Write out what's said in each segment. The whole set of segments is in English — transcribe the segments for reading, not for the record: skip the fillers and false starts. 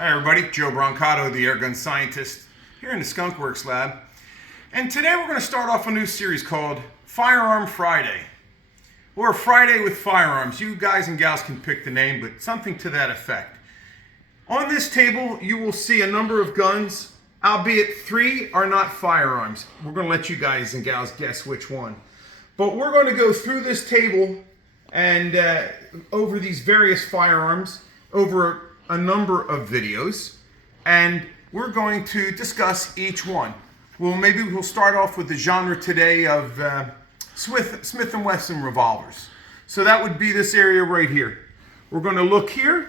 Hi everybody, Joe Brancato, the airgun scientist, here in the Skunk Works lab. And today we're going to start off a new series called Firearm Friday. Or Friday with Firearms. You guys and gals can pick the name, but something to that effect. On this table, you will see a number of guns, albeit 3 are not firearms. We're going to let you guys and gals guess which one. But we're going to go through this table and over these various firearms, over a number of videos, and we're going to discuss each one. Well, maybe we'll start off with the genre today of Smith & Wesson revolvers. So that would be this area right here. We're going to look here.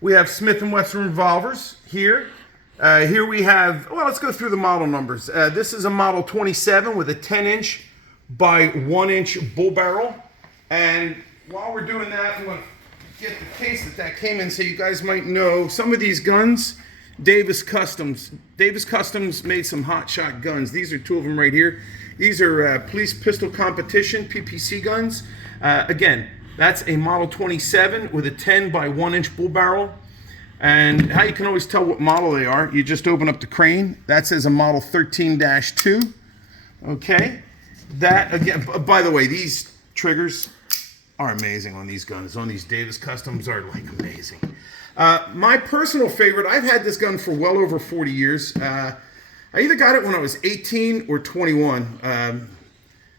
We have Smith & Wesson revolvers here. Here we have, well, let's go through the model numbers. This is a model 27 with a 10-inch by 1-inch bull barrel. And while we're doing that, I'm going to get the case that came in so you guys might know some of these guns. Davis Customs made some hot shot guns. These are 2 of them right here. These are police pistol competition PPC guns. Again, that's a model 27 with a 10 by 1-inch bull barrel. And how you can always tell what model they are, you just open up the crane. That says a model 13-2. Okay, that again, by the way, these triggers are amazing on these guns. On these Davis Customs are like amazing. My personal favorite, I've had this gun for well over 40 years. I either got it when I was 18 or 21.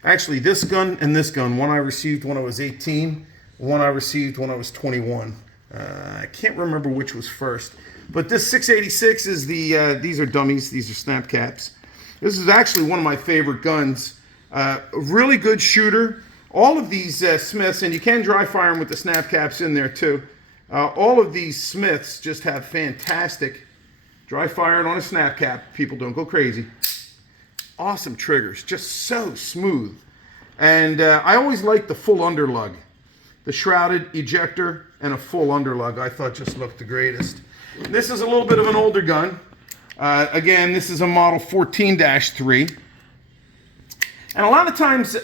Actually, this gun and this gun, one I received when I was 18, one I received when I was 21. I can't remember which was first. But this 686 is these are dummies, these are snap caps. This is actually one of my favorite guns. A really good shooter. All of these Smiths, and you can dry fire them with the snap caps in there too. All of these Smiths just have fantastic dry firing on a snap cap. People don't go crazy. Awesome triggers, just so smooth. And I always liked the full underlug. The shrouded ejector and a full underlug I thought just looked the greatest. This is a little bit of an older gun. Again, this is a model 14-3. And a lot of times,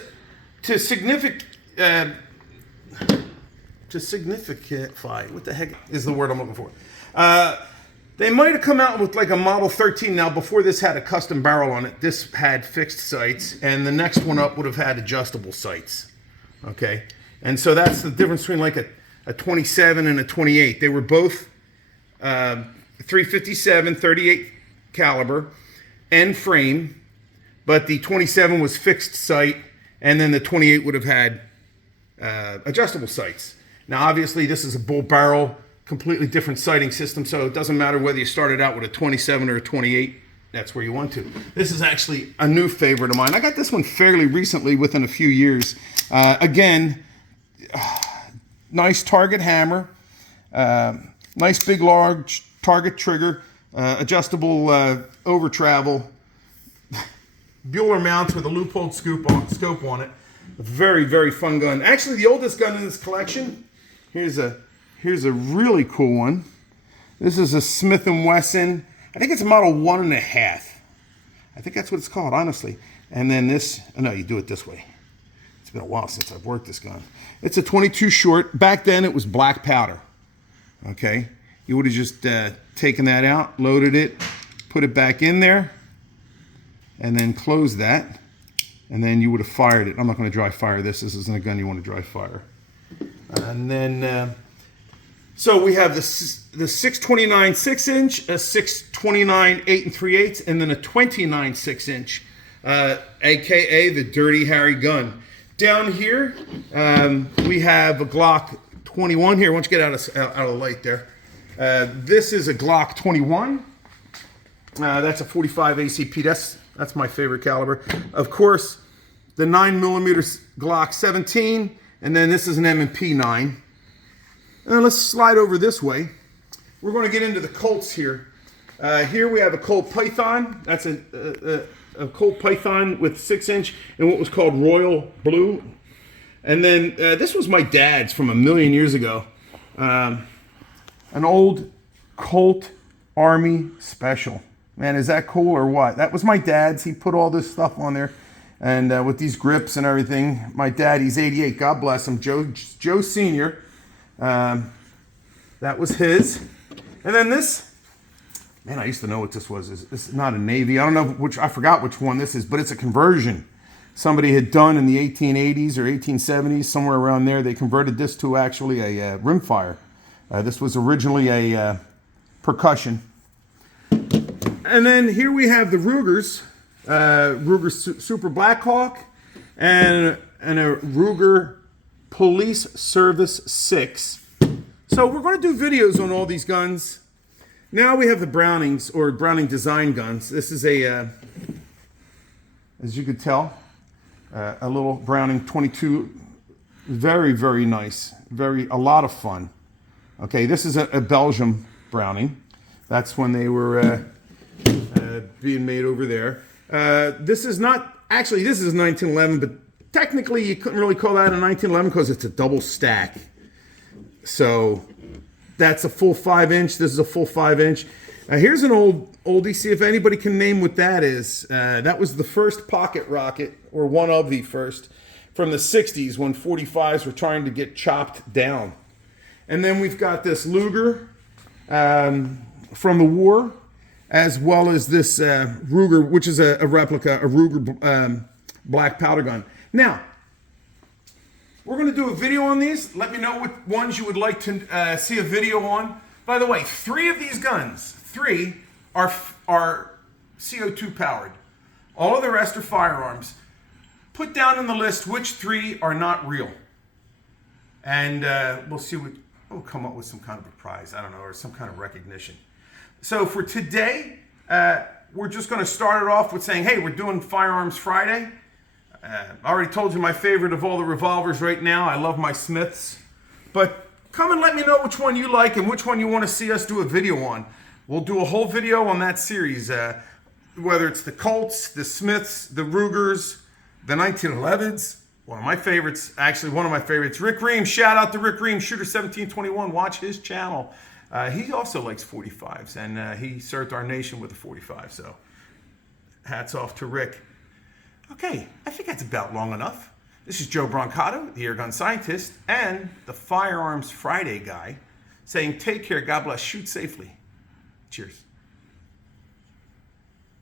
to signify, what the heck is the word I'm looking for? They might have come out with like a model 13. Now, before this had a custom barrel on it, this had fixed sights, and the next one up would have had adjustable sights. Okay, and so that's the difference between like a 27 and a 28. They were both 357, 38 caliber, and frame, but the 27 was fixed sight, and then the 28 would have had adjustable sights. Now, obviously, this is a bull barrel, completely different sighting system, so it doesn't matter whether you started out with a 27 or a 28. That's where you want to. This is actually a new favorite of mine. I got this one fairly recently, within a few years. Again, nice target hammer, nice big large target trigger, adjustable over travel, Bueller mounts with a loophole scope on it. A very, very fun gun. Actually, the oldest gun in this collection. Here's a really cool one. This is a Smith & Wesson. I think it's a model 1.5. I think that's what it's called, honestly. And then this, oh no, you do it this way. It's been a while since I've worked this gun. It's a 22 short. Back then, it was black powder. Okay, you would have just taken that out, loaded it, put it back in there, and then close that, and then you would have fired it. I'm not going to dry fire this. This isn't a gun you want to dry fire. And then, so we have the 629 6-inch, a 629 8 3/8, and then a 29 6-inch, aka the Dirty Harry gun. Down here, we have a Glock 21 here. Why don't you get out of the light there? This is a Glock 21. That's a 45 ACP. That's my favorite caliber. Of course, the 9mm Glock 17, and then this is an M&P 9. And let's slide over this way. We're going to get into the Colts here. Here we have a Colt Python. That's a Colt Python with 6-inch and what was called Royal Blue. And then this was my dad's from a million years ago. An old Colt Army Special. Man, is that cool or what? That was my dad's. He put all this stuff on there. And with these grips and everything. My dad, he's 88. God bless him. Joe Sr. That was his. And then this Man, I used to know what this was. This is not a Navy. I don't know which, I forgot which one this is, but it's a conversion. Somebody had done in the 1880s or 1870s, somewhere around there. They converted this to actually a rimfire. This was originally a percussion. And then here we have the Rugers, Ruger Super Blackhawk, and a Ruger Police Service 6. So we're going to do videos on all these guns. Now we have the Brownings, or Browning design guns. This is a, as you could tell, a little Browning 22. Very, very nice. A lot of fun. Okay, this is a Belgium Browning. That's when they were being made over there. This is not, actually this is 1911, but technically you couldn't really call that a 1911 because it's a double stack. So that's a full 5-inch. This is a full 5-inch. Here's an oldie. See if anybody can name what that is. That was the first pocket rocket, or one of the first, from the 60s when 45s were trying to get chopped down. And then we've got this Luger from the war, as well as this Ruger, which is a replica, a Ruger black powder gun. Now, we're going to do a video on these. Let me know what ones you would like to see a video on. By the way, 3 of these guns, 3 are CO2 powered. All of the rest are firearms. Put down in the list which 3 are not real. And we'll see what, we'll come up with some kind of a prize, I don't know, or some kind of recognition. So for today, we're just going to start it off with saying, hey, we're doing Firearms Friday. I already told you my favorite of all the revolvers right now. I love my Smiths. But come and let me know which one you like and which one you want to see us do a video on. We'll do a whole video on that series, whether it's the Colts, the Smiths, the Rugers, the 1911s. One of my favorites, actually one of my favorites, Rick Ream. Shout out to Rick Ream, Shooter 1721. Watch his channel. He also likes 45s, and he served our nation with a 45. So hats off to Rick. Okay, I think that's about long enough. This is Joe Brancato, the airgun scientist, and the Firearms Friday guy, saying take care, God bless, shoot safely. Cheers.